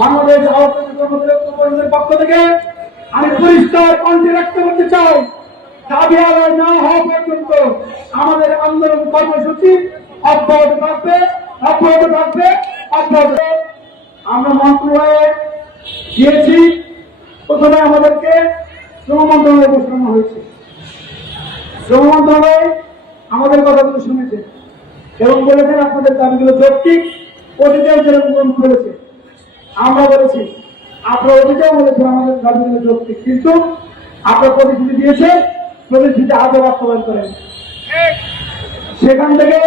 বাংলাদেশ পরিষদের পক্ষ থেকে আমি পরিষ্কার কণ্ঠে রাখতে বলতে চাই, দাবি আদায় না হওয়া পর্যন্ত আমাদের আন্দোলন কর্মসূচি অব্যাহত থাকবে অব্যাহত থাকবে, অব্যাহত। আমরা মন্ত্রণালয়ে গিয়েছি প্রথমে আমাদেরকে শ্রম মন্ত্রণালয়ে বসানো হয়েছে শ্রম মন্ত্রণালয় আমাদের কথাগুলো শুনেছে এবং বলেছেন আপনাদের দাবিগুলো যৌক্তিক, অতীতেও যেরকম করেছে আমরা বলেছি, আপনারা অতীতেও বলেছেন আমাদের দাবিগুলো যৌক্তিক কিন্তু আপনার প্রতিশ্রুতি দিয়েছে, প্রতিশ্রুতি আগে বাস্তবায়ন করেন। সেখান থেকে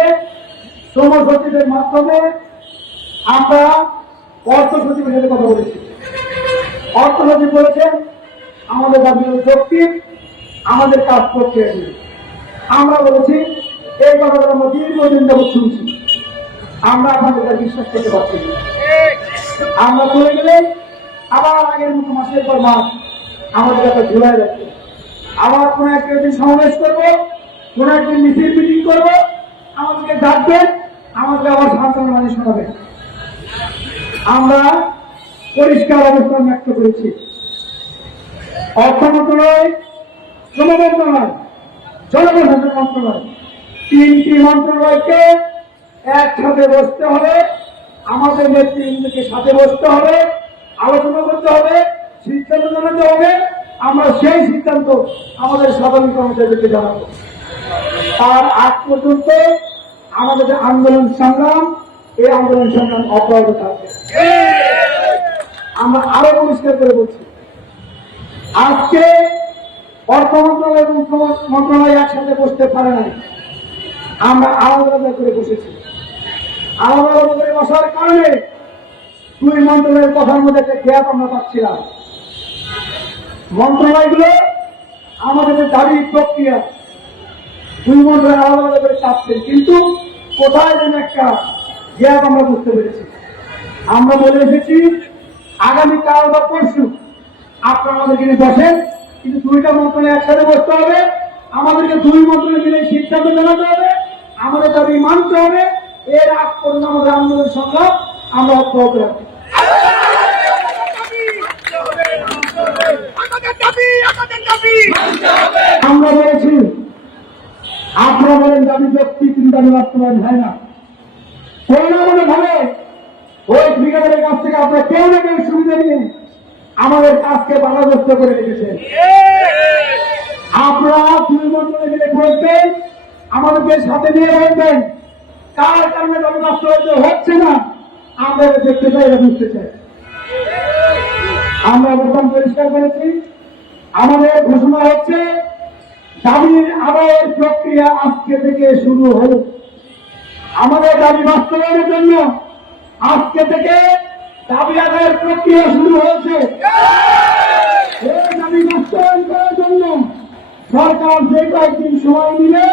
শ্রম সচিবের মাধ্যমে আমরা অর্থ সচিবের সাথে কথা বলেছি। অর্থ সচিব বলেছেন, আমাদের দাবিগুলো যৌক্তিক আমাদের কাজ করতে আমরা বলেছি, এই কথাটা আমরা দীর্ঘদিন যাবৎ শুনছি। আমরা আপনাদের বিশ্বাস করতে পারছি না। আমরা চলে গেলে আবার আগের মতো মাসের পর মাস আমাদের কাছে ঝুলাই যাচ্ছে আবার কোন একটা দিন সমাবেশ করব, কোন একদিন মিছিল মিটিং করব। আমাদেরকে ডাকবেন আমাদেরকে আবার সান্ত্বনা বাণী শোনাবেন আমরা পরিষ্কার অবস্থান ব্যক্ত করেছি। অর্থ মন্ত্রণালয় শ্রম মন্ত্রণালয় জনপ্রশাসন মন্ত্রণালয়, তিনটি মন্ত্রণালয়কে একসাথে বসতে হবে। আমাদের নেতৃবৃন্দকে সাথে বসতে হবে, আলোচনা করতে হবে, সিদ্ধান্ত জানাতে হবে। আমরা সেই সিদ্ধান্ত আমাদের সাধারণ কর্মচারীদেরকে জানাব। তার আগ পর্যন্ত আমাদের যে আন্দোলন সংগ্রাম, এই আন্দোলন সংগ্রাম অব্যাহত থাকবে। আমরা আরও পরিষ্কার করে বলছি, আজকে অর্থ মন্ত্রণালয় এবং মন্ত্রণালয় একসাথে বসতে পারে নাই। আমরা আলাদা আলাদা করে বসেছি। আলাদা করে বসার কারণে দুই মন্ত্রণালয়ের কথার মধ্যে একটা গ্যাপ আমরা পাচ্ছিলাম। মন্ত্রণালয়গুলো আমাদের দাবি প্রক্রিয়া, দুই মন্ত্রণালয় আলাদা আলাদা করে চাচ্ছেন কিন্তু কোথায় যেন একটা গ্যাপ আমরা বুঝতে পেরেছি। আমরা বলে এসেছি আগামীকাল বা পরশু আপনারা আমাদেরকে নিয়ে বসেন, কিন্তু দুইটা মন্ত্রণালয় একসাথে বসতে হবে। আমাদেরকে দুই মন্ত্রণালয় মিলে সিদ্ধান্ত জানাতে হবে, আমাদের দাবি মানতে হবে। এর আগ আমাদের আন্দোলন সংগ্রাম, আমরা অব্যাহত আমরা বলেছি, আপনারা বলেন দাবি ব্যক্তি কিন্তু দাবি বাস্তবায়ন হয় না। কোনো ভাবে ওই ব্রিগেডের কাছ থেকে আপনারা কেউ না কেউ সুবিধা নিয়ে আমাদের কাজকে বাধাগ্রস্ত করে রেখেছেন। আপনারা দুই মন্ত্রণে মিলে বলবেন, আমাদেরকে সাথে নিয়ে বলবেন কার কারণে দাবি বাস্তবায়িত হচ্ছে না। আমরা দেখতে চাই, এটা বুঝতে চাই। আমরা অবস্থান পরিষ্কার করেছি। আমাদের ঘোষণা হচ্ছে, দাবির আদায়ের প্রক্রিয়া আজকে থেকে শুরু হল। আমাদের দাবি বাস্তবায়নের জন্য আজকে থেকে দাবি আদায়ের প্রক্রিয়া শুরু হয়েছে। দাবি বাস্তবায়ন করার জন্য সরকার যে কয়েকদিন সময় নিলে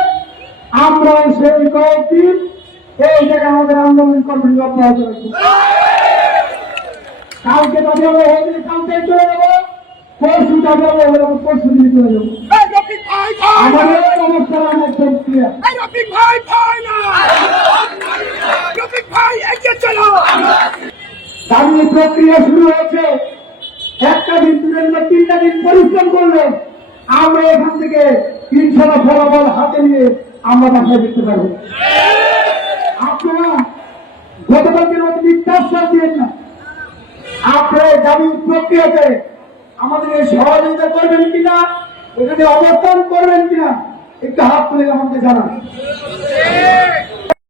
আমরা সেই কয়েকদিন এই আমাদের আন্দোলন কর্মসূচি অব্যাহত রাখব কালকে দাবি হবে কালকে চলে যাব পরশু দাবি হবে পরশু দিন চলে যাব। এই রফিক ভাই ভাই! আমাদের অবস্থান আমার প্রক্রিয়া দাবি শুরু হয়েছে। একটা দিন নিলে তিনটা দিন পরিশ্রম করলে আমরা এখান থেকে তিনশো ফলাফল হাতে নিয়ে আমরা বাসায় দেখতে পারব আপনারা গতকালকের মতো মিথ্যাশ্বাস দিয়েন না এই দাবি প্রক্রিয়াতে আমাদের সহযোগিতা করবেন কিনা এখানে অবস্থান করবেন কিনা, একটু হাত তুলে আমাকে জানান।